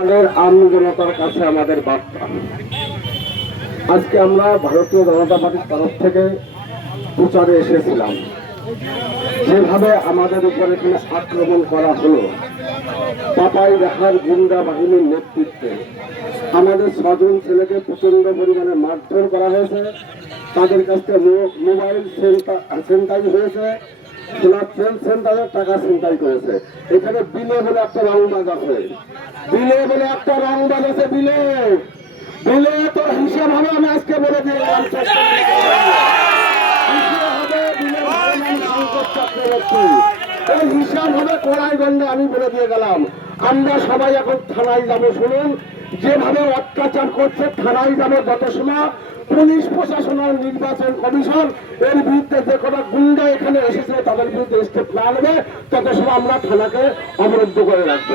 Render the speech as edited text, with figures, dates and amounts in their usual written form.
আমাদের আম জনতার কাছে আমাদের বার্তা, আজকে আমরা ভারতীয় জনতা পার্টির তরফ থেকে প্রচারে এসেছিলাম। যেভাবে আমাদের উপর এখানে আক্রমণ করা হলো পাপাই দেখার গুন্ডা বাহিনীর নেতৃত্বে, আমাদের 6 জন ছেলেকে প্রচন্ড পরিমাণে মারধর করা হয়েছে, তাদের কাছ থেকে মোবাইল ছিনতাই হয়েছে, সোলার ট্রেন সেন্টারের টাকা ছিনতাই করেছে। এখানে বিলে বলে একটা রংবাজ আছে, বিলে বলে একটা রংবাজ আছে, বিলে বিলে তো হিসাব হবে। আমি আজকে বলে দিলাম হিসাব হবে কড়াইগঞ্জে। আমি বলে দিয়ে গেলাম আমরা সবাই এখন থানায় যাবো। শুনুন, যেভাবে অত্যাচার করছে থানায় যাবে। যত সময় পুলিশ প্রশাসন আর নির্বাচন কমিশন এর বিরুদ্ধে যে কোনো গুন্ডা এখানে এসেছে তাদের বিরুদ্ধে স্টেপ না নেবে, তত সময় আমরা থানাকে অবরুদ্ধ করে রাখবো।